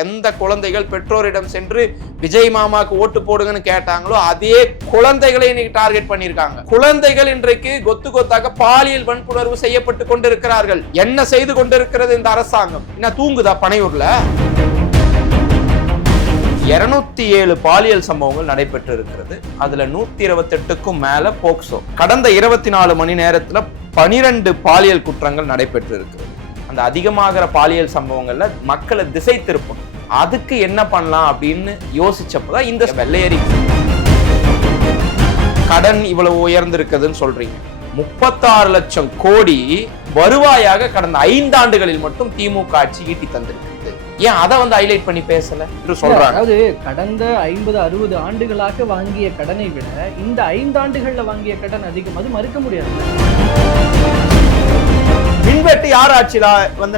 எந்த குழந்தைகள் பெற்றோரிடம் சென்று விஜய் மாமாக்கு ஓட்டு போடுங்கன்னு கேட்டாங்களோ அதே குழந்தைகளை இன்னைக்கு டார்கெட் பண்ணியிருக்காங்க. குழந்தைகள் இன்றைக்கு கொத்து கொத்தாக பாலியல் வன்புணர்வு செய்யப்பட்டு கொண்டிருக்கிறார்கள். என்ன செய்து கொண்டிருக்கிறது இந்த அரசாங்கம்? என்ன தூங்குதா பனையூர்ல? 207 பாலியல் சம்பவங்கள் நடைபெற்று இருக்கிறது. அதுல 128க்கும் மேல போக்சோ. கடந்த 24 மணி நேரத்துல 12 பாலியல் குற்றங்கள் நடைபெற்று இருக்கிறது. அந்த அதிகமாகிற பாலியல் சம்பவங்கள்ல மக்களை திசை திருப்பணும். அதுக்கு என்ன பண்ணலாம் அப்படின்னு யோசிச்சப்பதான் இந்த வெள்ளையரி கடன் இவ்வளவு உயர்ந்திருக்குதுன்னு சொல்றீங்க. 36 லட்சம் கோடி வருவாயாக கடந்த 5 ஆண்டுகளில் மட்டும் திமுக ஆட்சி ஈட்டி தந்திருக்கு. ஏன் அதை ஹைலைட் பண்ணி பேசல என்று சொல்றாங்க. அதாவது கடந்த 50-60 ஆண்டுகளாக வாங்கிய கடனை விட இந்த 5 ஆண்டுகள்ல வாங்கிய கடன் அதிகம். அது மறுக்க முடியாது. மின்வெட்டு யார் ஆட்சியில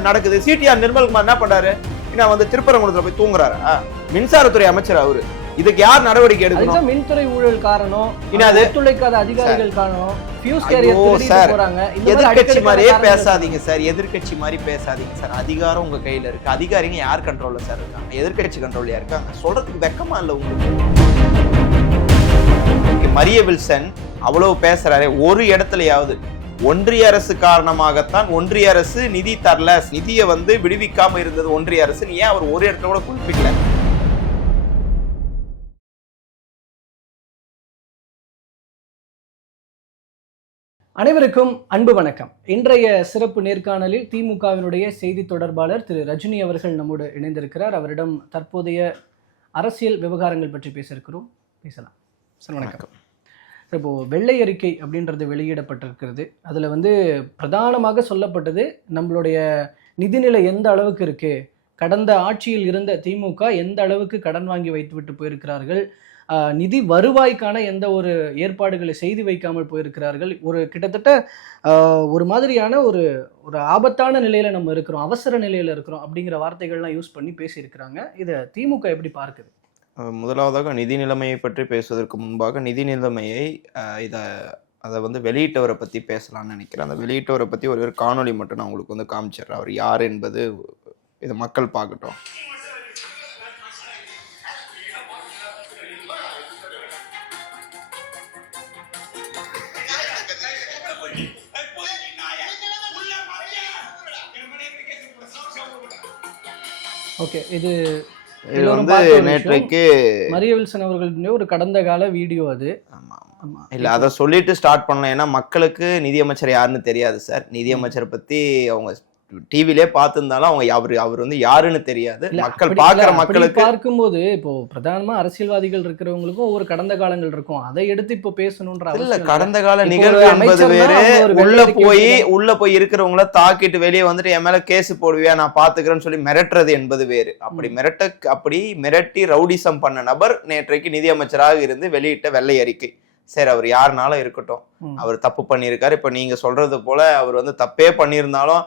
நடக்குது? சிடிஆர் நிர்மல்குமார் என்ன பண்றாரு? திருப்பரங்குன்றத்துல போய் தூங்குறாரு. மின்சாரத்துறை அமைச்சர் அவரு. இதுக்கு யார் நடவடிக்கை எடுக்கணும்? மின்துறை ஊழல் காரணம், ஒத்துழைக்காத அதிகாரிகள் காரணம். எதிர்கட்சி மாதிரியே பேசாதீங்க சார். எதிர்கட்சி மாதிரி பேசாதீங்க சார். அதிகாரம் உங்க கையில இருக்கு. அதிகாரிங்க யார் கண்ட்ரோல்ல சார் இருக்காங்க? எதிர்கட்சி கண்ட்ரோல்ல இருக்காங்க. சொல்றதுக்கு வெக்கமா இல்ல உங்களுக்கு? மரிய வில்சன் அவ்வளவு பேசுறாரு. ஒரு இடத்துலயாவது ஒன்றிய அரசு காரணமாகத்தான் ஒன்றிய அரசு நிதி தரல, நிதியை விடுவிக்காம இருந்தது ஒன்றிய அரசு, ஏன் அவர் ஒரு இடத்துல கூட குறிப்பிடல? அனைவருக்கும் அன்பு வணக்கம். இன்றைய சிறப்பு நேர்காணலில் திமுகவினுடைய செய்தி தொடர்பாளர் திரு ரஜினி அவர்கள் நம்மோடு இணைந்திருக்கிறார். அவரிடம் தற்போதைய அரசியல் விவகாரங்கள் பற்றி பேசலாம். சார் வணக்கம். இப்போ வெள்ளை அறிக்கை அப்படின்றது வெளியிடப்பட்டிருக்கிறது. அதில் பிரதானமாக சொல்லப்பட்டது நம்மளுடைய நிதிநிலை எந்த அளவுக்கு இருக்கு, கடந்த ஆட்சியில் இருந்த திமுக எந்த அளவுக்கு கடன் வாங்கி வைத்துவிட்டு போயிருக்கிறார்கள், நிதி வருவாய்க்கான எந்த ஒரு ஏற்பாடுகளை செய்து வைக்காமல் போயிருக்கிறார்கள், ஒரு கிட்டத்தட்ட ஒரு மாதிரியான ஒரு ஆபத்தான நிலையில நம்ம இருக்கிறோம், அவசர நிலையில இருக்கிறோம் அப்படிங்கிற வார்த்தைகள்லாம் யூஸ் பண்ணி பேசியிருக்கிறாங்க. இதை திமுக எப்படி பார்க்குது? முதலாவதாக நிதி நிலைமையை பற்றி பேசுவதற்கு முன்பாக நிதி நிலைமையை அதை வெளியிட்டவரை பற்றி பேசலாம்னு நினைக்கிறேன். அந்த வெளியிட்டவரை பற்றி ஒரு காணொலி மட்டும் நான் உங்களுக்கு காமிச்சிடுறேன். அவர் யார் என்பது இதை மக்கள் பார்க்கட்டும். ஓகே, இது நேற்றைக்கு மரிய வில்சன் அவர்களுடைய ஒரு கடந்த கால வீடியோ. அது இல்ல, அதை சொல்லிட்டு ஸ்டார்ட் பண்ணலாம். ஏன்னா மக்களுக்கு நிதியமைச்சர் யாருன்னு தெரியாது சார். நிதியமைச்சரை பத்தி அவங்க டிவிலே பார்த்திருந்தாலும் அவங்க அவர் யாருன்னு தெரியாது. மக்கள் பார்க்கிற மக்களுக்கு பார்க்கும்போது இப்போ பிரதானமா அரசியல்வாதிகள் இருக்கிறவங்களுக்கும் ஒவ்வொரு கடந்த காலங்கள் இருக்கும். அதை எடுத்து இப்போ பேசணும்ன்ற இல்ல. கடந்த கால நிகழ்வு என்பது வேறு. உள்ள போய் இருக்கிறவங்கள தாக்கிட்டு வெளியே என் மேல கேஸ் போடுவியா, நான் பாத்துக்கிறேன்னு சொல்லி மிரட்டுறது என்பது வேறு. அப்படி மிரட்டி ரவுடிசம் பண்ண நபர் நேற்றைக்கு நிதியமைச்சராக இருந்து வெளியிட்ட வெள்ளை அறிக்கை. சரி, அவர் யாருனாலும் இருக்கட்டும், அவர் தப்பு பண்ணியிருக்காரு. இப்ப நீங்க சொல்றது போல அவர் தப்பே பண்ணியிருந்தாலும்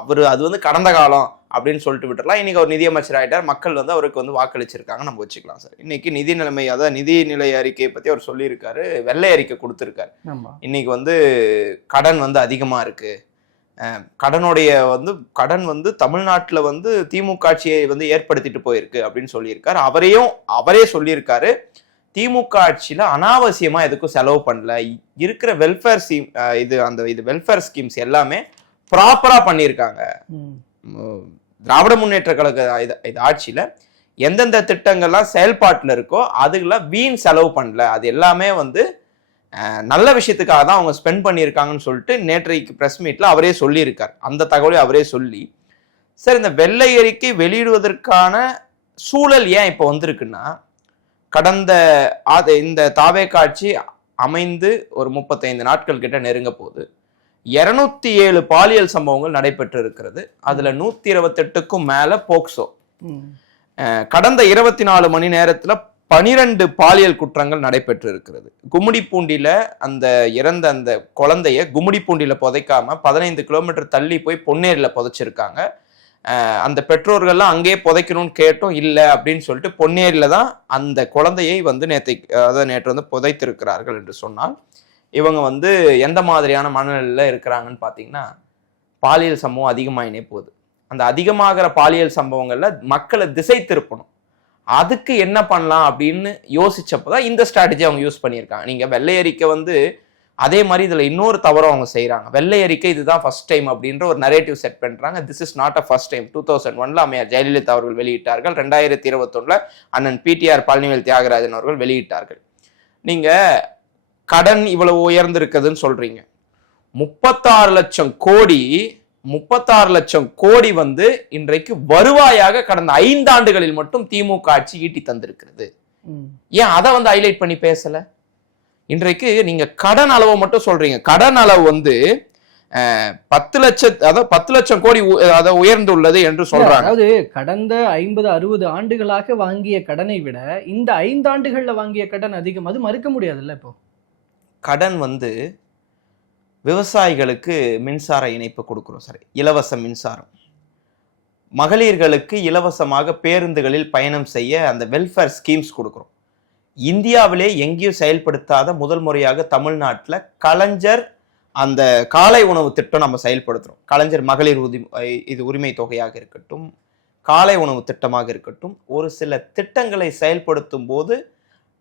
அது கடந்த காலம் அப்படின்னு சொல்லிட்டு விட்டுறலாம். இன்னைக்கு அவர் நிதியமைச்சர் ஆயிட்டார். மக்கள் அவருக்கு வாக்களிச்சிருக்காங்க, நம்ம வச்சுக்கலாம் சார். இன்னைக்கு நிதி நிலைமை, அதாவது நிதிநிலை அறிக்கையை பத்தி அவர் சொல்லியிருக்காரு. வெள்ளை அறிக்கை கொடுத்திருக்காரு. இன்னைக்கு கடன் அதிகமா இருக்கு. கடனுடைய கடன் தமிழ்நாட்டுல திமுக ஆட்சியை ஏற்படுத்திட்டு போயிருக்கு அப்படின்னு சொல்லியிருக்காரு. அவரே சொல்லியிருக்காரு, திமுக ஆட்சியில அனாவசியமா எதுக்கும் செலவு பண்ணல. இருக்கிற வெல்ஃபேர் ஸ்கீம் இது வெல்ஃபேர் ஸ்கீம்ஸ் எல்லாமே ப்ராப்பரா பண்ணியிருக்காங்க. திராவிட முன்னேற்ற கழக இது ஆட்சியில எந்தெந்த திட்டங்கள்லாம் செயல்பாட்டுல இருக்கோ அதுக்கெல்லாம் வீண் செலவு பண்ணல. அது எல்லாமே நல்ல விஷயத்துக்காக தான் அவங்க ஸ்பெண்ட் பண்ணியிருக்காங்கன்னு சொல்லிட்டு நேற்றைக்கு பிரஸ் மீட்ல அவரே சொல்லியிருக்கார். அந்த தகவலை அவரே சொல்லி, சார் இந்த வெள்ளை அறிக்கை வெளியிடுவதற்கான சூழல் ஏன் இப்போ வந்திருக்குன்னா, கடந்த இந்த தாவேகா ஆட்சி அமைந்து ஒரு 35 நாட்கள் கிட்ட நெருங்க போகுது. 207 பாலியல் சம்பவங்கள் நடைபெற்று இருக்கிறது. அதுல 128க்கும் மேல போக்சோ. கடந்த 24 மணி நேரத்துல 12 பாலியல் குற்றங்கள் நடைபெற்று இருக்கிறது. கும்மிடிப்பூண்டியில இறந்த அந்த குழந்தைய கும்மிடிப்பூண்டியில புதைக்காம 15 கிலோமீட்டர் தள்ளி போய் பொன்னேரியில புதைச்சிருக்காங்க. அந்த பெற்றோர்கள்லாம் அங்கேயே புதைக்கணும்னு கேட்டோம், இல்லை அப்படின்னு சொல்லிட்டு பொன்னேரியில தான் அந்த குழந்தையை நேற்று புதைத்திருக்கிறார்கள் என்று சொன்னால், இவங்க எந்த மாதிரியான மனநிலையில இருக்கிறாங்கன்னு பார்த்தீங்கன்னா, பாலியல் சம்பவம் அதிகமாயினே போகுது. அந்த அதிகமாகிற பாலியல் சம்பவங்கள்ல மக்களை திசை திருப்பணும். அதுக்கு என்ன பண்ணலாம் அப்படின்னு யோசிச்சப்பதான் இந்த ஸ்ட்ராட்டஜி அவங்க யூஸ் பண்ணியிருக்காங்க. நீங்க வெள்ளை அறிக்கை வந்து அதே மாதிரி இதுல இன்னொரு தவறும் அவங்க செய்யறாங்க. வெள்ளை அறிக்கை இதுதான் ஃபர்ஸ்ட் டைம் அப்படின்ற ஒரு நரேட்டிவ் செட் பண்றாங்க. This is not a first time. 2001 அம்மையார் ஜெயலலிதா அவர்கள் வெளியிட்டார்கள். 2021 அண்ணன் பிடிஆர் பழனிவேல் தியாகராஜன் அவர்கள் வெளியிட்டார்கள். நீங்க கடன் இவ்வளவு உயர்ந்திருக்குதுன்னு சொல்றீங்க. 36 லட்சம் கோடி வந்து இன்றைக்கு வருவாயாக கடந்த 5 ஆண்டுகளில் மட்டும் திமுக ஆட்சி ஈட்டி தந்திருக்கிறது. ஏன் அதை வந்து ஹைலைட் பண்ணி பேசல? இன்றைக்கு நீங்க கடன் அளவு மட்டும் சொல்றீங்க. கடன் அளவு வந்து 10 லட்சம் கோடி உயர்ந்துள்ளது என்று சொல்றாங்க. அதாவது கடந்த 50-60 ஆண்டுகளாக வாங்கிய கடனை விட இந்த 5 ஆண்டுகள்ல வாங்கிய கடன் அதிகம். அது மறுக்க முடியாதுல்ல. இப்போ கடன் வந்து விவசாயிகளுக்கு மின்சார இணைப்பு கொடுக்கிறோம், சரி, இலவச மின்சாரம். மகளிர்களுக்கு இலவசமாக பேருந்துகளில் பயணம் செய்ய அந்த வெல்ஃபேர் ஸ்கீம்ஸ் கொடுக்கிறோம். இந்தியாவிலே எங்கேயும் செயல்படுத்தாத முதல் முறையாக தமிழ்நாட்டில் கலைஞர் அந்த காலை உணவு திட்டம் நம்ம செயல்படுத்துறோம். கலைஞர் மகளிர் உரிமை தொகையாக இருக்கட்டும், காலை உணவு திட்டமாக இருக்கட்டும், ஒரு சில திட்டங்களை செயல்படுத்தும் போது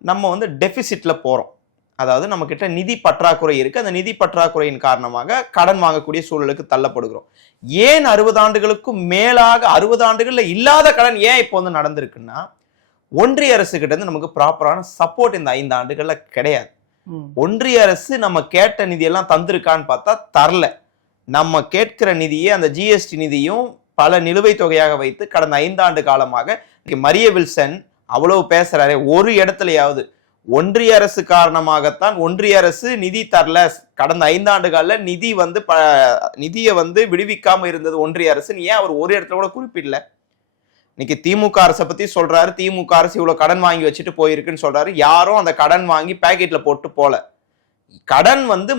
நம்ம வந்து டெபிசிட்ல போறோம். அதாவது நம்ம கிட்ட நிதி பற்றாக்குறை இருக்கு. அந்த நிதி பற்றாக்குறையின் காரணமாக கடன் வாங்கக்கூடிய சூழலுக்கு தள்ளப்படுகிறோம். ஏன் 60 ஆண்டுகளுக்கும் மேலாக 60 ஆண்டுகள்ல இல்லாத கடன் ஏன் இப்போ வந்து நடந்திருக்குன்னா, ஒன்றிய அரசு கிட்ட இருந்து நமக்கு ப்ராப்பரான சப்போர்ட் இந்த 5 ஆண்டுகள்ல கிடையாது. ஒன்றிய அரசு நம்ம கேட்ட நிதியெல்லாம் தந்திருக்கான்னு பார்த்தா தரல. நம்ம கேட்கிற நிதியை அந்த ஜிஎஸ்டி நிதியும் பல நிலுவைத் தொகையாக வைத்து கடந்த 5 ஆண்டு காலமாக மரிய வில்சன் அவ்வளவு பேசுறாரு. ஒரு இடத்துலயாவது ஒன்றிய அரசு காரணமாகத்தான் ஒன்றிய அரசு நிதி தரல, கடந்த 5 ஆண்டு கால நிதியை வந்து விடுவிக்காம இருந்தது ஒன்றிய அரசுன்னு ஏன் அவர் ஒரு இடத்துல கூட குறிப்பிடல? இன்னைக்கு திமுக அரசை பத்தி சொல்றாரு. திமுக அரசு இவ்வளவு கடன் வாங்கி வச்சுட்டு போயிருக்குன்னு சொல்றாரு. யாரும் அந்த கடன் வாங்கி பேக்கெட்ல போட்டு போல. கடன் வந்து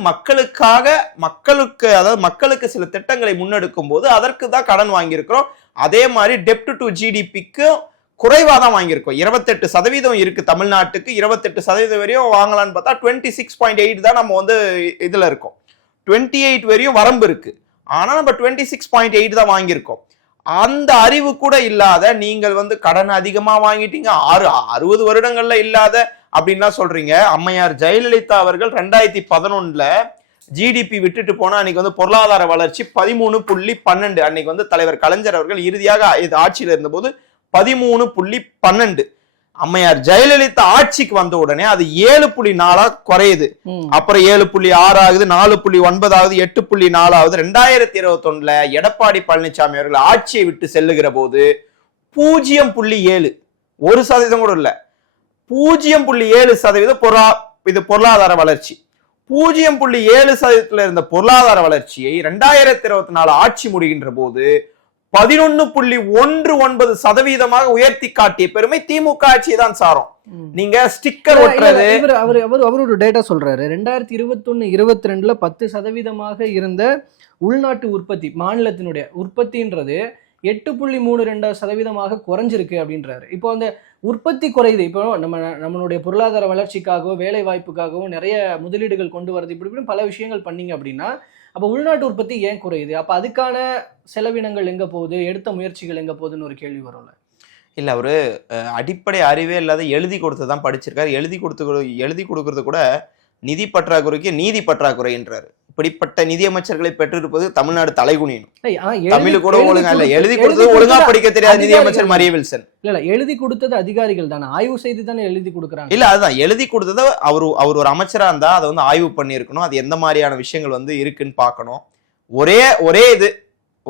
மக்களுக்கு சில திட்டங்களை முன்னெடுக்கும் போது அதற்கு தான் கடன் வாங்கியிருக்கிறோம். அதே மாதிரி டெப்ட் டு ஜிடிபிக்கு குறைவா தான் வாங்கியிருக்கோம். 28% இருக்கு தமிழ்நாட்டுக்கு. 28% வரையும் வாங்கலான்னு பார்த்தா 26.8 தான் நம்ம வந்து இதுல இருக்கோம். 28 வரையும் வரம்பு இருக்கு. ஆனா நம்ம 26.8 தான் வாங்கியிருக்கோம். அந்த அறிவு கூட இல்லாத நீங்கள் வந்து கடன் அதிகமா வாங்கிட்டீங்க, 60 வருடங்கள்ல இல்லாத அப்படின்லாம் சொல்றீங்க. அம்மையார் ஜெயலலிதா அவர்கள் 2011 ஜிடிபி விட்டுட்டு போனா அன்னைக்கு வந்து பொருளாதார வளர்ச்சி 13.12. அன்னைக்கு வந்து தலைவர் கலைஞர் அவர்கள் இறுதியாக ஆட்சியில் இருந்தபோது 13.12. அம்மையார் ஜெயலலிதா ஆட்சிக்கு வந்த உடனே அது 7.4 குறையுது. அப்புறம் 7.6 ஆகுது, 4.9 ஆகுது, 8.4 ஆகுது. 2021 எடப்பாடி பழனிசாமி அவர்கள் ஆட்சியை விட்டு செல்லுகிற போது 0.7, 1% கூட இல்ல, 0.7% இது பொருளாதார வளர்ச்சி. 0.7% இருந்த பொருளாதார வளர்ச்சியை 2024 ஆட்சி முடிகின்ற போது 11.19% உயர்த்தி காட்டிய பெருமை திமுக ஆட்சி தான் சாரும். நீங்க ஸ்டிக்கர் ஒட்டுறது அவரோட டேட்டா சொல்றாரு. 2021-22 10% இருந்த உள்நாட்டு உற்பத்தி, மாநிலத்தினுடைய உற்பத்தின்றது 8.32% குறைஞ்சிருக்கு அப்படின்றாரு. இப்போ அந்த உற்பத்தி குறையுது. இப்போ நம்மளுடைய பொருளாதார வளர்ச்சிக்காகவும் வேலை வாய்ப்புக்காகவும் நிறைய முதலீடுகள் கொண்டு வரது, இப்படி பல விஷயங்கள் பண்ணீங்க அப்படின்னா அப்ப உள்நாட்டு உற்பத்தி ஏன் குறையுது? அப்ப அதுக்கான செலவினங்கள் எங்க போகுது, எடுத்த முயற்சிகள் எங்க போகுதுன்னு ஒரு கேள்வி வரும்ல. இல்ல, அவரு அடிப்படை அறிவே இல்லாத எழுதி கொடுத்ததான் படிச்சிருக்காரு. எழுதி கொடுக்கறது கூட நிதி பற்றாக்குறைக்கு நீதி பற்றாக்குறைன்றாரு. இப்படிப்பட்ட நிதியமைச்சர்களை பெற்றிருப்பது தமிழ்நாடு தலைகுனியணும். தமிழ் கூட ஒழுங்கா இல்ல, எழுதி கொடுத்தது ஒழுங்கா படிக்க தெரியாத நிதியமைச்சர் மரிய வில்சன். இல்ல, எழுதி கொடுத்தது அதிகாரிகள் தானே, ஆய்வு செய்து தானே எழுதி கொடுக்குறாங்க. இல்ல, அதுதான் எழுதி கொடுத்ததை அவர் ஒரு அமைச்சரா இருந்தா அதை வந்து ஆய்வு பண்ணி இருக்கணும். அது எந்த மாதிரியான விஷயங்கள் வந்து இருக்குன்னு பார்க்கணும்.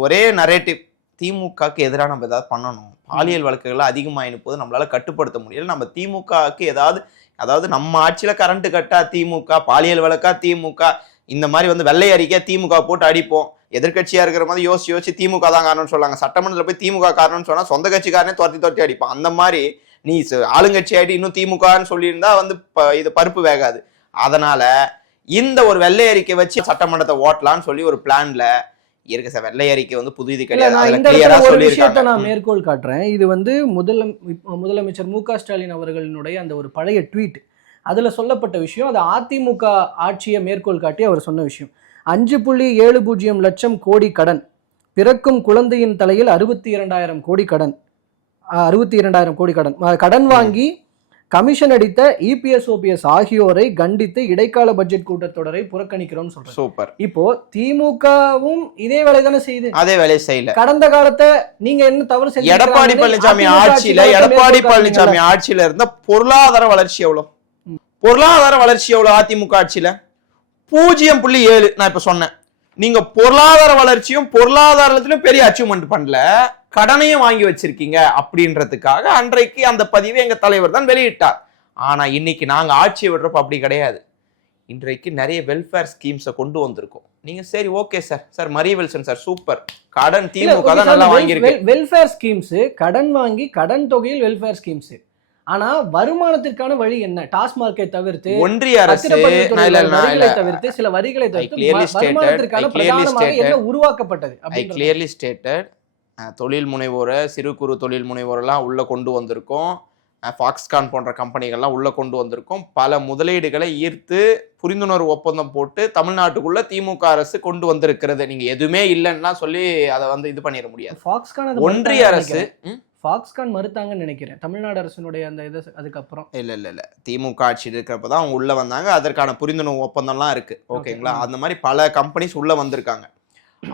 ஒரே நரேட்டிவ். திமுகக்கு எதிராக நம்ம ஏதாவது பண்ணணும். பாலியல் வழக்குகள் அதிகமாயின போது நம்மளால கட்டுப்படுத்த முடியல. நம்ம திமுகக்கு அதாவது நம்ம ஆட்சியில கரண்ட் கட்டா திமுக, பாலியல் வழக்கா திமுக, இந்த மாதிரி வந்து வெள்ளை அறிக்கை திமுக போட்டு அடிப்போம். எதிர்கட்சியா இருக்கிற மாதிரி யோசிச்சு திமுக தான் காரணம்னு சொல்லாங்க. சட்டமன்றத்தில் போய் திமுக காரணம்னு சொன்னா சொந்த கட்சிக்காரனே துரத்தி அடிப்பான். அந்த மாதிரி நீ ஆளுங்கட்சி ஆயிட்டு இன்னும் திமுகன்னு சொல்லியிருந்தா வந்து இது பருப்பு வேகாது. அதனால இந்த ஒரு வெள்ளை அறிக்கை வச்சு சட்டமன்றத்தை ஓட்டலான்னு சொல்லி ஒரு பிளான்ல இருக்கு சார். வெள்ளை அறிக்கை வந்து புது இது கிடையாது. நான் மேற்கோள் காட்டுறேன். இது வந்து முதலமைச்சர் மு க ஸ்டாலின் அவர்களினுடைய அந்த ஒரு பழைய ட்வீட். அதுல சொல்லப்பட்ட விஷயம், அது அதிமுக ஆட்சியை மேற்கோள் காட்டி அவர் சொன்ன விஷயம். 5.70 லட்சம் கோடி கடன் பிறக்கும் குழந்தையின் தலையில் 62,000 கோடி கடன், 62,000 கோடி கடன் கடன் வாங்கி கமிஷன் அடித்த இபிஎஸ் ஓபிஎஸ் ஆகியோரை கண்டித்து இடைக்கால பட்ஜெட் கூட்டத்தொடரை புறக்கணிக்கிறோம் சொல்றேன். சூப்பர். இப்போ திமுகவும் இதே வேலை தானே செய்யுது, அதே வேலை செய்யல. கடந்த காலத்தை நீங்க என்ன தவறு செஞ்சீங்க? எடப்பாடி பழனிசாமி ஆட்சியில இருந்த பொருளாதார வளர்ச்சி எவ்வளவு? பொருளாதார வளர்ச்சி எவ்வளவு அதிமுக ஆட்சியில? 0.7. நான் இப்ப சொன்னேன், நீங்க பொருளாதார வளர்ச்சியும் பொருளாதாரத்திலும் பெரிய அச்சீவ்மெண்ட் பண்ணல, கடனையும் வாங்கி வச்சிருக்கீங்க அப்படின்றதுக்காக அன்றைக்கு அந்த பதிவை எங்க தலைவர் தான் வெளியிட்டார். ஆனா இன்னைக்கு நாங்க ஆட்சியை விடுறப்ப அப்படி கிடையாது. இன்றைக்கு நிறைய வெல்ஃபேர் ஸ்கீம்ஸை கொண்டு வந்திருக்கோம். நீங்க சரி ஓகே சார் மரியவெல்சன் சார் சூப்பர், கடன் திமுக தான் நல்லா வாங்கியிருக்கு. வெல்ஃபேர் ஸ்கீம்ஸ், கடன் வாங்கி கடன் தொகையில் வெல்ஃபேர் ஸ்கீம்ஸ். ஆனா வருமானத்திற்கான வழி என்ன? டாஸ்மார்க்கை தவிர்த்து, ஒன்றிய அரசு தவிர்த்து, சில வரிகளை தவிர்த்து வருமானத்திற்கான பிரதானமாக என்ன உருவாக்கப்பட்டது? ஐ கிளியர்லி ஸ்டேட்டட், தொழில் முனைவோரை, சிறு குறு தொழில் முனைவோரெல்லாம் உள்ள கொண்டு வந்திருக்கோம். ஃபாக்ஸ்கான் போன்ற கம்பெனிகள்லாம் உள்ள கொண்டு வந்திருக்கோம். பல முதலீடுகளை ஈர்த்து புரிந்துணர்வு ஒப்பந்தம் போட்டு தமிழ்நாட்டுக்குள்ள திமுக அரசு கொண்டு வந்திருக்கிறது. நீங்க எதுவுமே இல்லைன்னா சொல்லி அதை வந்து இது பண்ணிட முடியாது. ஒன்றிய அரசு ஃபாக்ஸ்கான் மறுத்தாங்கன்னு நினைக்கிறேன், தமிழ்நாடு அரசினுடைய அந்த இது. அதுக்கப்புறம் இல்ல திமுக ஆட்சி இருக்கிறப்பதான் அவங்க உள்ள வந்தாங்க. அதற்கான புரிந்துணர்வு ஒப்பந்தம்லாம் இருக்கு, ஓகேங்களா? அந்த மாதிரி பல கம்பெனிஸ் உள்ள வந்திருக்காங்க.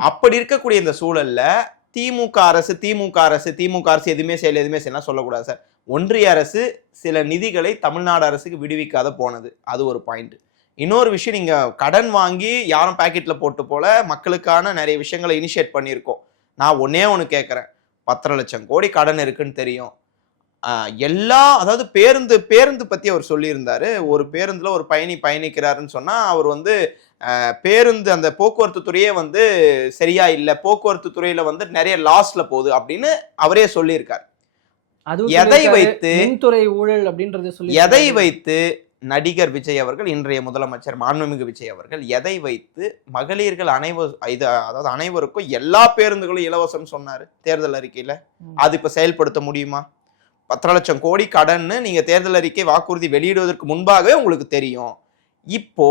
அப்படி இருக்கக்கூடிய இந்த சூழல்ல திமுக அரசு எதுவுமே செய்யலாம் சொல்லக்கூடாது சார். ஒன்றிய அரசு சில நிதிகளை தமிழ்நாடு அரசுக்கு விடுவிக்காத போனது, அது ஒரு பாயிண்ட். இன்னொரு விஷயம், நீங்க கடன் வாங்கி யாரும் பாக்கெட்ல போட்டு போல மக்களுக்கான நிறைய விஷயங்களை இனிஷியேட் பண்ணியிருக்கோம். நான் ஒண்ணு கேட்கறேன், 10 லட்சம் கோடி கடன் இருக்குன்னு தெரியும். அதாவது பேருந்து பத்தி அவர் சொல்லியிருந்தாரு. ஒரு பேருந்துல ஒரு பயணிக்கிறாருன்னு சொன்னா அவர் வந்து பேருந்து அந்த போக்குவரத்து துறையே வந்து சரியா இல்ல, போக்குவரத்து துறையில வந்து நிறைய லாஸ்ல போகுது அப்படின்னு அவரே சொல்லியிருக்காரு. எதை வைத்து மின்துறை ஊழல் அப்படின்றது சொல்லி, எதை வைத்து நடிகர் விஜய் அவர்கள், இன்றைய முதலமைச்சர் மாண்புமிகு விஜய் அவர்கள் எதை வைத்து மகளிர்கள் அதாவது அனைவருக்கும் எல்லா பேருந்துகளும் இலவசம் சொன்னாரு தேர்தல் அறிக்கையில? அது இப்ப செயல்படுத்த முடியுமா? 10 லட்சம் கோடி கடன் நீங்க தேர்தல் அறிக்கை வாக்குறுதி வெளியிடுவதற்கு முன்பாகவே உங்களுக்கு தெரியும். இப்போ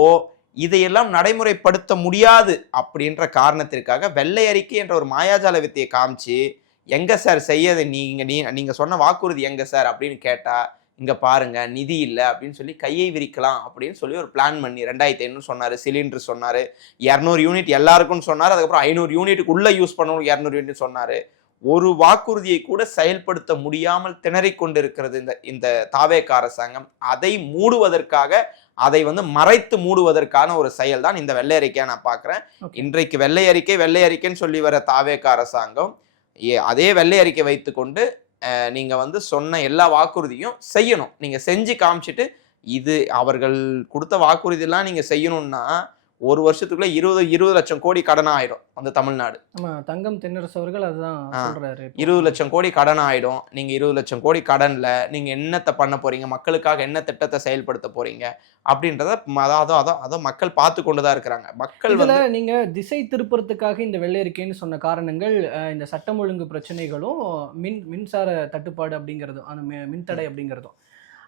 இதையெல்லாம் நடைமுறைப்படுத்த முடியாது அப்படின்ற காரணத்திற்காக வெள்ளை அறிக்கை என்ற ஒரு மாயாஜால வித்தையை காமிச்சு, எங்க சார் செய்யது நீங்க சொன்ன வாக்குறுதி எங்க சார் அப்படின்னு கேட்டா, இங்க பாருங்க நிதி இல்லை அப்படின்னு சொல்லி கையை விரிக்கலாம் அப்படின்னு சொல்லி ஒரு பிளான் பண்ணி 2500 சொன்னாரு, சிலிண்டர் சொன்னாரு, 200 யூனிட் எல்லாருக்கும் சொன்னாரு, அதுக்கப்புறம் 500 யூனிட்டுக்கு உள்ள யூஸ் பண்ணணும் 200 யூனிட் சொன்னாரு. ஒரு வாக்குறுதியை கூட செயல்படுத்த முடியாமல் திணறிக் கொண்டிருக்கிறது இந்த தாவேக அரசாங்கம். அதை மூடுவதற்காக, அதை வந்து மறைத்து மூடுவதற்கான ஒரு செயல் தான் இந்த வெள்ளை அறிக்கையை நான் பார்க்கிறேன். இன்றைக்கு வெள்ளை அறிக்கைன்னு சொல்லி வர தாவேக அரசாங்கம் அதே வெள்ளை அறிக்கை வைத்துக்கொண்டு நீங்க வந்து சொன்ன எல்லா வாக்குறுதியும் செய்யணும். நீங்க செஞ்சு காமிச்சிட்டு, இது அவர்கள் கொடுத்த வாக்குறுதி எல்லாம் நீங்க செய்யணும்னா ஒரு வருஷத்துக்குள்ள 20 லட்சம் கோடி கடன் ஆயிடும் அந்த தமிழ்நாடு. தங்கம் தென்னரசு அவர்கள் அதுதான் சொல்றாரு. 20 லட்சம் கோடி கடன் ஆயிடும். நீங்க 20 லட்சம் கோடி கடன்ல நீங்க என்னத்தை பண்ண போறீங்க, மக்களுக்காக என்ன திட்டத்தை செயல்படுத்த போறீங்க அப்படின்றத அதான் மக்கள் பார்த்து கொண்டுதான் இருக்கிறாங்க. மக்கள் வந்து நீங்க திசை திருப்புறதுக்காக இந்த வெள்ளை அறிக்கைன்னு சொன்ன காரணங்கள் இந்த சட்டம் ஒழுங்கு பிரச்சனைகளும் மின்சார தட்டுப்பாடு அப்படிங்கிறதும் அந்த மின்தடை அப்படிங்கிறதும்.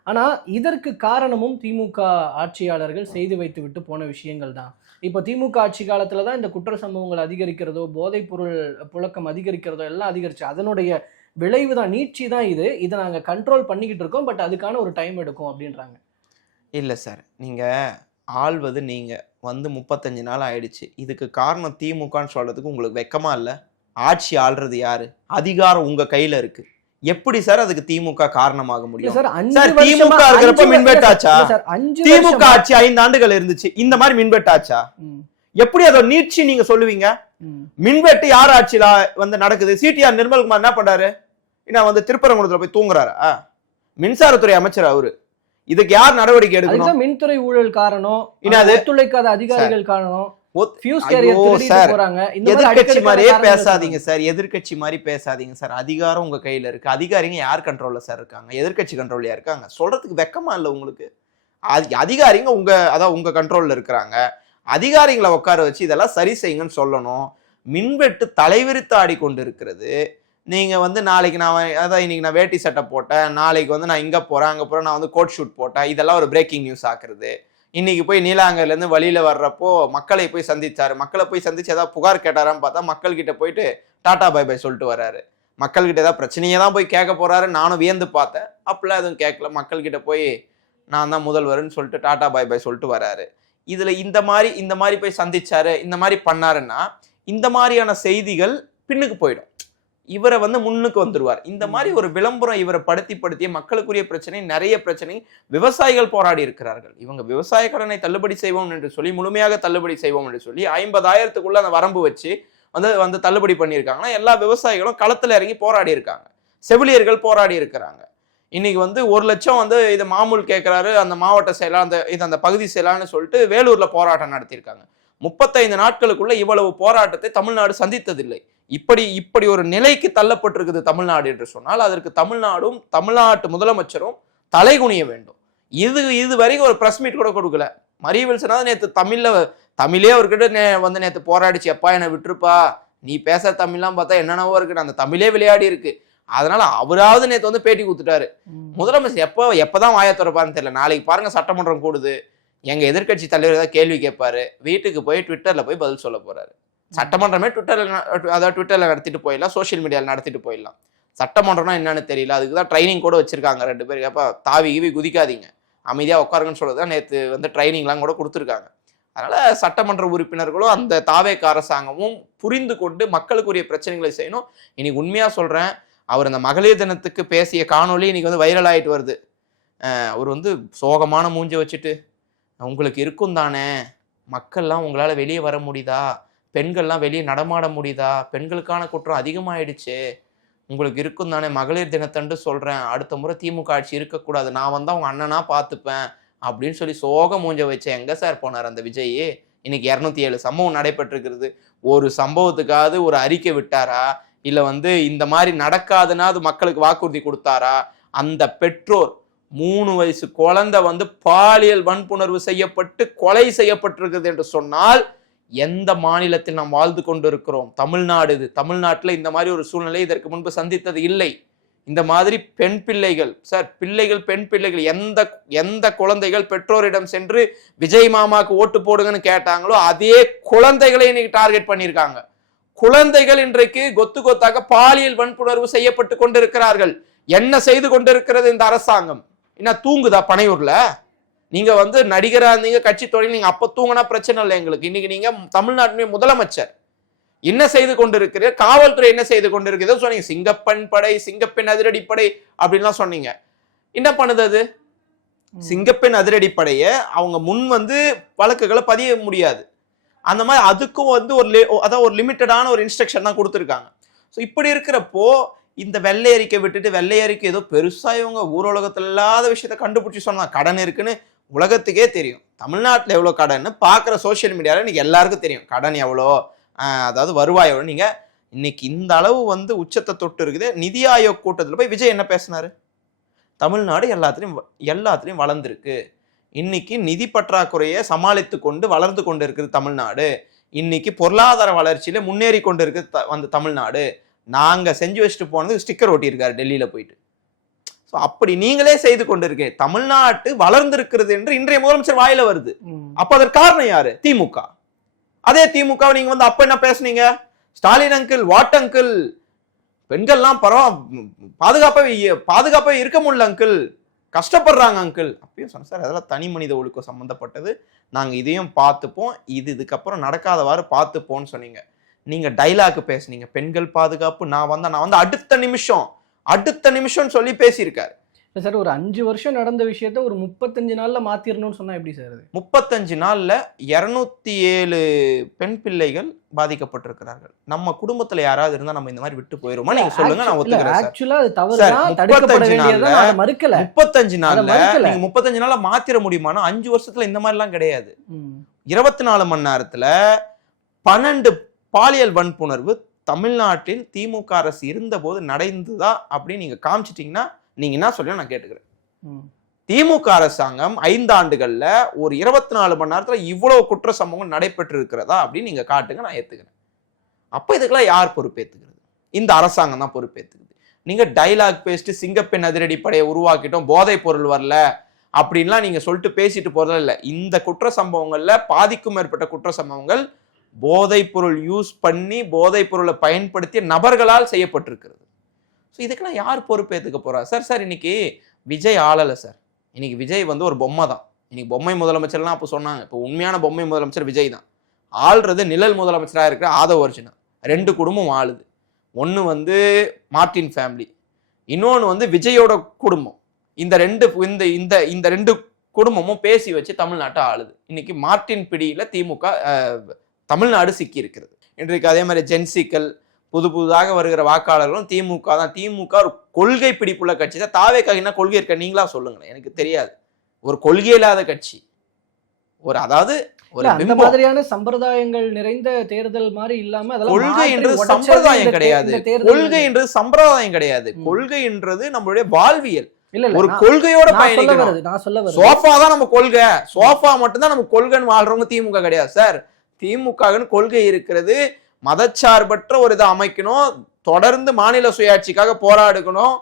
ஆனா இதற்கு காரணமும் திமுக ஆட்சியாளர்கள் செய்து வைத்து விட்டு போன விஷயங்கள் தான். இப்போ திமுக ஆட்சி காலத்துல தான் இந்த குற்ற சம்பவங்கள் அதிகரிக்கிறதோ, போதைப் பொருள் புழக்கம் அதிகரிக்கிறதோ எல்லாம் அதிகரிச்சு. அதனுடைய விளைவு தான், நீட்சி தான் இது. இதை நாங்க கண்ட்ரோல் பண்ணிக்கிட்டு இருக்கோம், பட் அதுக்கான ஒரு டைம் எடுக்கும் அப்படின்றாங்க. இல்ல சார், நீங்க ஆள்வது நீங்க வந்து 35 நாள் ஆயிடுச்சு. இதுக்கு காரணம் திமுகன்னு சொல்றதுக்கு உங்களுக்கு வெக்கமா இல்ல? ஆட்சி ஆள்றது யாரு? அதிகாரம் உங்க கையில இருக்கு. எப்படி சார் அதுக்கு திமுக காரணமாக முடியும்? சார் திமுக இருக்கிறப்ப மின்வெட்டு ஆச்சா? திமுக ஆட்சி 5 ஆண்டுகள் இருந்துச்சு, இந்த மாதிரி மின்வெட்டு ஆச்சா? எப்படி அதோட நீட்சி நீங்க சொல்லுவீங்க? மின்வெட்டு யார் ஆட்சியில வந்து நடக்குது? சிடிஆர் நிர்மல்குமார் என்ன பண்றாரு? வந்து திருப்பரங்குன்றத்துல போய் தூங்குறாரா? மின்சாரத்துறை அமைச்சர் அவரு. இதுக்கு யார் நடவடிக்கை எடுக்கணும்? மின்துறை ஊழல் காரணம், ஒத்துழைக்காத அதிகாரிகள் காரணம். எதிர்கட்சி மாதிரியே பேசாதீங்க சார், எதிர்கட்சி மாதிரி பேசாதீங்க சார். அதிகாரம் உங்க கையில இருக்கு. அதிகாரிங்க யார் கண்ட்ரோல்ல சார் இருக்காங்க? எதிர்கட்சி கண்ட்ரோல்லையா இருக்காங்க? சொல்றதுக்கு வெக்கமா இல்ல உங்களுக்கு? அதிகாரிங்க உங்க கண்ட்ரோல்ல இருக்கிறாங்க. அதிகாரிகளை உட்கார வச்சு இதெல்லாம் சரி செய்யுங்கன்னு சொல்லணும். மின்வெட்டு தலைவிரித்து ஆடிக்கொண்டு இருக்கிறது. நீங்க வந்து நாளைக்கு இன்னைக்கு நான் வேட்டி சட்டை போட்டேன், நாளைக்கு வந்து நான் இங்க போறேன் அங்க போறேன், நான் வந்து கோட் ஷூட் போட்டேன், இதெல்லாம் ஒரு பிரேக்கிங் நியூஸ் ஆக்குறது. இன்னைக்கு போய் நீலாங்கர்ல இருந்து வழியில வர்றப்போ மக்களை போய் சந்திச்சாரு. மக்களை போய் சந்திச்சு ஏதாவது புகார் கேட்டாரான்னு பார்த்தா மக்கள் கிட்ட போயிட்டு டாடா பை பை சொல்லிட்டு வர்றாரு. மக்கள்கிட்ட ஏதாவது பிரச்சனையே தான் போய் கேட்க போறாரு. நானும் வியந்து பார்த்தேன். அப்படிலாம் எதுவும் கேட்கல. மக்கள்கிட்ட போய் நான் தான் முதல்வர்னு சொல்லிட்டு டாடா பை பை சொல்லிட்டு வர்றாரு. இதுல இந்த மாதிரி போய் சந்திச்சாரு, இந்த மாதிரி பண்ணாருன்னா இந்த மாதிரியான செய்திகள் பின்னுக்கு போயிடும். இவரை முன்னுக்கு வந்துருவார். இந்த மாதிரி ஒரு விளம்பரம் இவரை படுத்திய மக்களுக்குரிய பிரச்சனை, நிறைய பிரச்சனை. விவசாயிகள் போராடி இருக்கிறார்கள். இவங்க விவசாய கடனை தள்ளுபடி செய்வோம் என்று சொல்லி, முழுமையாக தள்ளுபடி செய்வோம் என்று சொல்லி 50,000க்குள்ள அந்த வரம்பு வச்சு தள்ளுபடி பண்ணியிருக்காங்கன்னா எல்லா விவசாயிகளும் களத்துல இறங்கி போராடி இருக்காங்க. செவிலியர்கள் போராடி இருக்கிறாங்க. இன்னைக்கு 1 லட்சம் இது மாமூல் கேட்கிறாரு அந்த மாவட்ட செயலாளர், அந்த பகுதி செயலாளர்னு சொல்லிட்டு வேலூர்ல போராட்டம் நடத்தியிருக்காங்க. 35 நாட்களுக்குள்ள இவ்வளவு போராட்டத்தை தமிழ்நாடு சந்தித்ததில்லை. இப்படி ஒரு நிலைக்கு தள்ளப்பட்டிருக்குது தமிழ்நாடு என்று சொன்னால் அதற்கு தமிழ்நாடும் தமிழ்நாட்டு முதலமைச்சரும் தலைகுனிய வேண்டும். இது வரைக்கும் ஒரு பிரஸ் மீட் கூட கொடுக்கல. மரிய வில்சனாவது நேற்று தமிழே அவர்கிட்ட நேற்று போராடிச்சு, எப்பா என்னை விட்டுருப்பா, நீ பேச தமிழ்லாம் பார்த்தா என்னென்னவோ இருக்கு, அந்த தமிழே விளையாடி இருக்கு, அதனால அவராவது நேற்று பேட்டி கொடுத்துட்டாரு. முதலமைச்சர் எப்பதான் வாய திறப்பான்னு தெரியல. நாளைக்கு பாருங்க சட்டமன்றம் கூடுது, எங்க எதிர்கட்சி தலைவர் ஏதாவது கேள்வி கேட்பாரு, வீட்டுக்கு போய் ட்விட்டர்ல போய் பதில் சொல்ல போறாரு. சட்டமன்றமே ட்விட்டர்ல நடத்திட்டு போயிடலாம், சோசியல் மீடியாவில் நடத்திட்டு போயிடலாம். சட்டமன்றம்னா என்னன்னு தெரியல, அதுக்கு தான் ட்ரைனிங் கூட வச்சிருக்காங்க 2 பேர். அப்ப தாவி குதிக்காதீங்க, அமைதியா உட்காருங்கன்னு சொல்றதுதான் நேற்று ட்ரைனிங்லாம் கூட கொடுத்துருக்காங்க. அதனால சட்டமன்ற உறுப்பினர்களும் அந்த தாவேக அரசாங்கமும் புரிந்து கொண்டு மக்களுக்குரிய பிரச்சனைகளை செய்யணும். இன்னைக்கு உண்மையா சொல்றேன், அவர் அந்த மகளிர் தினத்துக்கு பேசிய காணொலி இன்னைக்கு வைரல் ஆயிட்டு வருது. அவர் சோகமான மூஞ்ச வச்சுட்டு, உங்களுக்கு இருக்கும் தானே, மக்கள்லாம் உங்களால வெளியே வர முடியுதா, பெண்கள்லாம் வெளியே நடமாட முடியுதா, பெண்களுக்கான குற்றம் அதிகமாயிடுச்சு, உங்களுக்கு இருக்கும் தானே, மகளிர் தினத்தன்று சொல்றேன், அடுத்த முறை திமுக ஆட்சி இருக்கக்கூடாது, நான் உங்க அண்ணனா பார்த்துப்பேன் அப்படின்னு சொல்லி சோக மூஞ்ச வச்சேன். எங்க சார் போனார் அந்த விஜய்? இன்னைக்கு 207 சம்பவம் நடைபெற்றிருக்கிறது. ஒரு சம்பவத்துக்காவது ஒரு அறிக்கை விட்டாரா, இல்ல இந்த மாதிரி நடக்காதுன்னா அது மக்களுக்கு வாக்குறுதி கொடுத்தாரா? அந்த பெற்றோர் 3 வயசு குழந்தை பாலியல் வன்புணர்வு செய்யப்பட்டு கொலை செய்யப்பட்டிருக்கிறது என்று சொன்னால் எந்த மாநிலத்தில் நாம் வாழ்ந்து கொண்டிருக்கிறோம்? தமிழ்நாடு. இது தமிழ்நாட்டில் இந்த மாதிரி ஒரு சூழ்நிலை இதற்கு முன்பு சந்தித்தது இல்லை. இந்த மாதிரி பெண் பிள்ளைகள் பெண் பிள்ளைகள் எந்த குழந்தைகள் பெற்றோரிடம் சென்று விஜய் மாமாக்கு ஓட்டு போடுங்கன்னு கேட்டாங்களோ அதே குழந்தைகளை இன்னைக்கு டார்கெட் பண்ணியிருக்காங்க. குழந்தைகள் இன்றைக்கு கொத்தாக பாலியல் வன்புணர்வு செய்யப்பட்டு கொண்டிருக்கிறார்கள். என்ன செய்து கொண்டிருக்கிறது இந்த அரசாங்கம்? என்ன தூங்குதா பனையூர்ல? நீங்க நடிகரா இருந்தீங்க, கட்சி தொழில், நீங்க அப்ப தூங்கினா பிரச்சனை இல்லை எங்களுக்கு. இன்னைக்கு நீங்க தமிழ்நாட்டின் முதலமைச்சர் என்ன செய்து கொண்டிருக்கிறீர்? காவல்துறை என்ன செய்து கொண்டிருக்கிறது சொன்னீங்க. சிங்கப்பெண் படை, சிங்கப்பெண் அதிரடிப்படை அப்படின்லாம் சொன்னீங்க. என்ன பண்ணுது அது? சிங்கப்பெண் அதிரடிப்படைய அவங்க முன் வழக்குகளை பதிய முடியாது. அந்த மாதிரி அதுக்கும் ஒரு லிமிட்டடான ஒரு இன்ஸ்ட்ரக்ஷன் தான் கொடுத்துருக்காங்க. ஸோ இப்படி இருக்கிறப்போ இந்த வெள்ளை அறிக்கை விட்டுட்டு வெள்ளை அறிக்கை ஏதோ பெருசா இவங்க ஊரலகத்துல இல்லாத விஷயத்த கண்டுபிடிச்சி சொன்னாங்க. கடன் இருக்குன்னு உலகத்துக்கே தெரியும். தமிழ்நாட்டில் எவ்வளோ கடன் பார்க்குற சோசியல் மீடியாவில் இன்னைக்கு எல்லாருக்கும் தெரியும். கடன் எவ்வளோ, அதாவது வருவாய் எவ்வளோ. நீங்க இன்னைக்கு இந்த அளவு உச்சத்தை தொட்டு இருக்குது. நிதி ஆயோக் கூட்டத்தில் போய் விஜய் என்ன பேசினாரு? தமிழ்நாடு எல்லாத்துலேயும் வளர்ந்துருக்கு, இன்னைக்கு நிதி பற்றாக்குறையை சமாளித்து கொண்டு வளர்ந்து கொண்டு இருக்குது தமிழ்நாடு, இன்னைக்கு பொருளாதார வளர்ச்சியில முன்னேறி கொண்டு இருக்கு தமிழ்நாடு, நாங்க செஞ்சு வச்சுட்டு போனது ஸ்டிக்கர் ஒட்டியிருக்காரு டெல்லியில போயிட்டு. ஸோ அப்படி நீங்களே செய்து கொண்டிருக்கேன். தமிழ்நாட்டு வளர்ந்திருக்கிறது என்று இன்றைய முதலமைச்சர் வாயில வருது. அப்ப அதற்கு காரணம் யாரு? திமுக. அதே திமுக நீங்க அப்ப என்ன பேசுனீங்க? ஸ்டாலின் அங்கிள், வாட் அங்கிள், பெண்கள்லாம் பாதுகாப்பா இருக்க முடியல அங்கிள், கஷ்டப்படுறாங்க அங்கிள். அப்பயும் சொன்ன சார் அதெல்லாம் தனி மனித ஒழுக்கம் சம்பந்தப்பட்டது, நாங்க இதையும் பார்த்துப்போம், இதுக்கப்புறம் நடக்காதவாறு பார்த்துப்போம்னு சொன்னீங்க. நீங்க டைலாக் பேசுனீங்க, பெண்கள் பாதுகாப்பு, நான் அடுத்த நிமிஷம் சொல்லி பேசியிருக்காரு சார். ஒரு 5 வருஷம் நடந்த விஷயத்த ஒரு 35 நாள்ல மாத்திரணும்னு சொன்னா எப்படி சார்? 35 நாள்ல 207 பெண் பிள்ளைகள் பாதிக்கப்பட்டிருக்கிறார்கள். நம்ம குடும்பத்துல யாராவது இருந்தா நம்ம இந்த மாதிரி விட்டு போயிருவோமா? நீங்க சொல்லுங்க, நான் ஒத்துக்கிறேன். ஆக்சுவலா அது தவறுதான், தடுக்கப்பட வேண்டியது. நான் மறுக்கல. 35 நாள்ல நீங்க 35 நாள்ல மாத்திர முடியுமானா? 5 வருஷத்துல இந்த மாதிரி எல்லாம் கிடையாது. 24 மணி நேரத்துல 12 பாலியல் வன்புணர்வு தமிழ்நாட்டில் திமுக அரசு இருந்த போது நடந்ததா அப்படின்னு நீங்க காமிச்சிட்டீங்கன்னா நீங்க என்ன சொல்ல நான் கேட்டுக்கிறேன். திமுக அரசாங்கம் 5 ஆண்டுகள்ல ஒரு 24 மணி நேரத்துல இவ்வளவு குற்ற சம்பவங்கள் நடைபெற்று இருக்கிறதா அப்படின்னு நீங்க காட்டுங்க, நான் ஏத்துக்கிறேன். அப்ப இதுக்கெல்லாம் யார் பொறுப்பேற்றுக்கிறது? இந்த அரசாங்கம் தான் பொறுப்பேற்றுக்குது. நீங்க டைலாக் பேசிட்டு சிங்கப்பெண் அதிரடிப்படையை உருவாக்கிட்டோம், போதை பொருள் வரல அப்படின்லாம் நீங்க சொல்லிட்டு பேசிட்டு போறதுல இல்ல. இந்த குற்ற சம்பவங்கள்ல பாதிக்கும் மேற்பட்ட குற்ற சம்பவங்கள் போதைப் பொருள் யூஸ் பண்ணி போதைப் பொருளை பயன்படுத்திய நபர்களால் செய்யப்பட்டிருக்கிறது. ஸோ இதுக்கெல்லாம் யார் பொறுப்பேற்றுக்க போறா? சார் இன்னைக்கு விஜய் ஆளலை சார். இன்னைக்கு விஜய் வந்து ஒரு பொம்மை தான். இன்னைக்கு பொம்மை முதலமைச்சர்லாம் அப்போ சொன்னாங்க. இப்போ உண்மையான பொம்மை முதலமைச்சர் விஜய் தான். ஆள்றது நிழல் முதலமைச்சராக இருக்கிற ஆதவ் அர்ஜுனா. 2 குடும்பம் ஆளுது. ஒன்று வந்து மார்டின் ஃபேமிலி, இன்னொன்று வந்து விஜயோட குடும்பம். இந்த ரெண்டு குடும்பமும் பேசி வச்சு தமிழ்நாட்டை ஆளுது. இன்னைக்கு மார்டின் பிடியில திமுக தமிழ்நாடு சிக்கி இருக்கிறது. இன்றைக்கு அதே மாதிரி ஜென்சிக்கள் புதுதாக வருகிற வாக்காளர்களும் திமுக தான். திமுக ஒரு கொள்கை பிடிப்புள்ள கட்சி தான். தாவேக்காக கொள்கை இருக்க நீங்களா சொல்லுங்களேன், எனக்கு தெரியாது. ஒரு கொள்கை இல்லாத கட்சி. அதாவது அந்த மாதிரியான சம்பிரதாயங்கள் நிறைந்த தேர்தல் மாதிரி இல்லாம கொள்கை என்றது சம்பிரதாயம் கிடையாது. கொள்கை என்றது சம்பிரதாயம் கிடையாது. கொள்கை என்றது நம்மளுடைய வாழ்வியல். ஒரு கொள்கையோட பயணிக்கணும். சோஃபா தான் நம்ம கொள்கை. சோஃபா மட்டும்தான் நம்ம கொள்கைன்னு வாழ்றவங்க திமுக கிடையாது சார். திமுக கொள்கை இருக்கிறது. மதச்சார்பற்ற ஒரு இதை அமைக்கணும். தொடர்ந்து மாநில சுயாட்சிக்காக போராடுக்கணும்.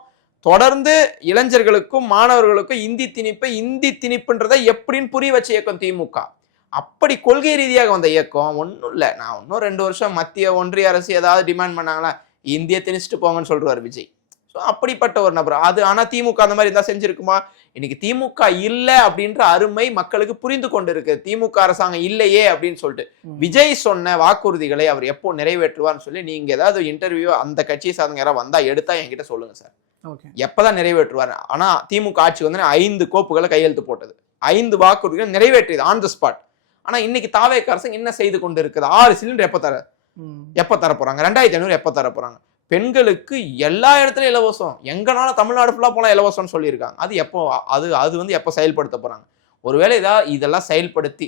தொடர்ந்து இளைஞர்களுக்கும் மாணவர்களுக்கும் இந்தி திணிப்புன்றதை எப்படின்னு புரிய வச்ச இயக்கம் திமுக. அப்படி கொள்கை ரீதியாக வந்த இயக்கம் ஒன்றும் இல்லை. நான் இன்னும் 2 வருஷம் மத்திய ஒன்றிய அரசு ஏதாவது டிமாண்ட் பண்ணாங்களா, இந்திய திணிச்சுட்டு போங்கன்னு சொல்றாரு விஜய். ஸோ அப்படிப்பட்ட ஒரு நபர் அது. ஆனா திமுக அந்த மாதிரி இருந்தா செஞ்சிருக்குமா? இன்னைக்கு திமுக இல்லை அப்படின்ற அருமை மக்களுக்கு புரிந்து கொண்டு இருக்கு. திமுக அரசாங்கம் இல்லையே அப்படின்னு சொல்லிட்டு விஜய் சொன்ன வாக்குறுதிகளை அவர் எப்போ நிறைவேற்றுவார்னு சொல்லி நீங்க ஏதாவது இன்டர்வியூ அந்த கட்சியை சார்ந்த யாராவது வந்தா எடுத்தா என்கிட்ட சொல்லுங்க சார். எப்பதான் நிறைவேற்றுவார்? ஆனா திமுக ஆட்சி வந்து 5 கோப்புகளை கையெழுத்து போட்டது. 5 வாக்குறுதிகளை நிறைவேற்றியது ஆன் த ஸ்பாட். ஆனா இன்னைக்கு தாவேக அரசு என்ன செய்து கொண்டு இருக்குது? 6 சிலிண்டர் எப்ப தர போறாங்க? 2500 எப்ப தர போறாங்க? பெண்களுக்கு எல்லா இடத்துலயும் இலவசம். எங்கனாலும் தமிழ்நாடு ஃபுல்லா போலாம் இலவசம்னு சொல்லியிருக்காங்க. அது எப்போ அது வந்து எப்போ செயல்படுத்த போறாங்க? ஒருவேளை இதெல்லாம் செயல்படுத்தி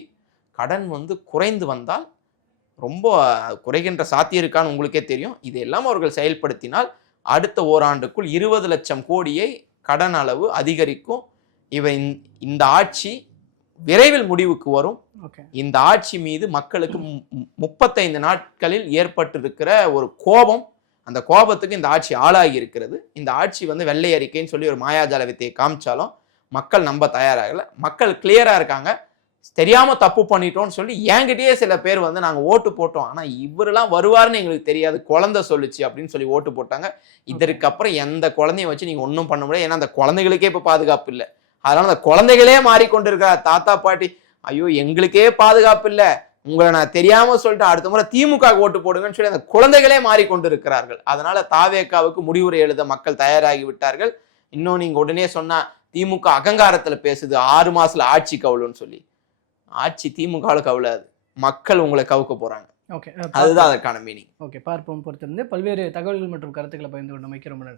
கடன் வந்து குறைந்து வந்தால், ரொம்ப குறைகின்ற சாத்தியம் இருக்கான்னு உங்களுக்கே தெரியும். இதெல்லாம் அவர்கள் செயல்படுத்தினால் அடுத்த ஓராண்டுக்குள் 20 லட்சம் கோடியை கடன் அளவு அதிகரிக்கும். இந்த ஆட்சி விரைவில் முடிவுக்கு வரும். இந்த ஆட்சி மீது மக்களுக்கு 35 நாட்களில் ஏற்பட்டிருக்கிற ஒரு கோபம், அந்த கோபத்துக்கு இந்த ஆட்சி ஆளாகி இருக்கிறது. இந்த ஆட்சி வந்து வெள்ளை அறிக்கைன்னு சொல்லி ஒரு மாயாஜால வித்தையை காமிச்சாலும் மக்கள் நம்ப தயாராகல. மக்கள் கிளியரா இருக்காங்க. தெரியாம தப்பு பண்ணிட்டோம்னு சொல்லி என்கிட்டயே சில பேர் வந்து நாங்க ஓட்டு போட்டோம், ஆனா இவரெல்லாம் வருவாருன்னு எங்களுக்கு தெரியாது, குழந்தை சொல்லுச்சு அப்படின்னு சொல்லி ஓட்டு போட்டாங்க. இதற்கு அப்புறம் எந்த குழந்தைய வச்சு நீங்க ஒன்றும் பண்ண முடியாது. ஏன்னா அந்த குழந்தைகளுக்கே இப்ப பாதுகாப்பு இல்லை. அதனால அந்த குழந்தைகளே மாறிக்கொண்டிருக்கிற தாத்தா பாட்டி, ஐயோ எங்களுக்கே பாதுகாப்பு இல்லை, உங்களை நான் தெரியாம சொல்லிட்டு அடுத்த முறை திமுக ஓட்டு போடுங்கன்னு சொல்லி அந்த குழந்தைகளே மாறிக்கொண்டிருக்கிறார்கள். அதனால தாவேக்காவுக்கு முடிவுரை எழுத மக்கள் தயாராகி விட்டார்கள். இன்னும் நீங்க உடனே சொன்னா திமுக அகங்காரத்துல பேசுது 6 மாசத்துல ஆட்சி கவுளுன்னு சொல்லி. ஆட்சி திமுக கவுளாது, மக்கள் உங்களை கவுக்க போறாங்க. அதுதான் அதற்கான மீனிங். பார்ப்போம். பொறுத்திருந்து பல்வேறு தகவல்கள் மற்றும் கருத்துக்களை பகிர்ந்து கொண்டமைக்கு ரொம்ப நன்றி.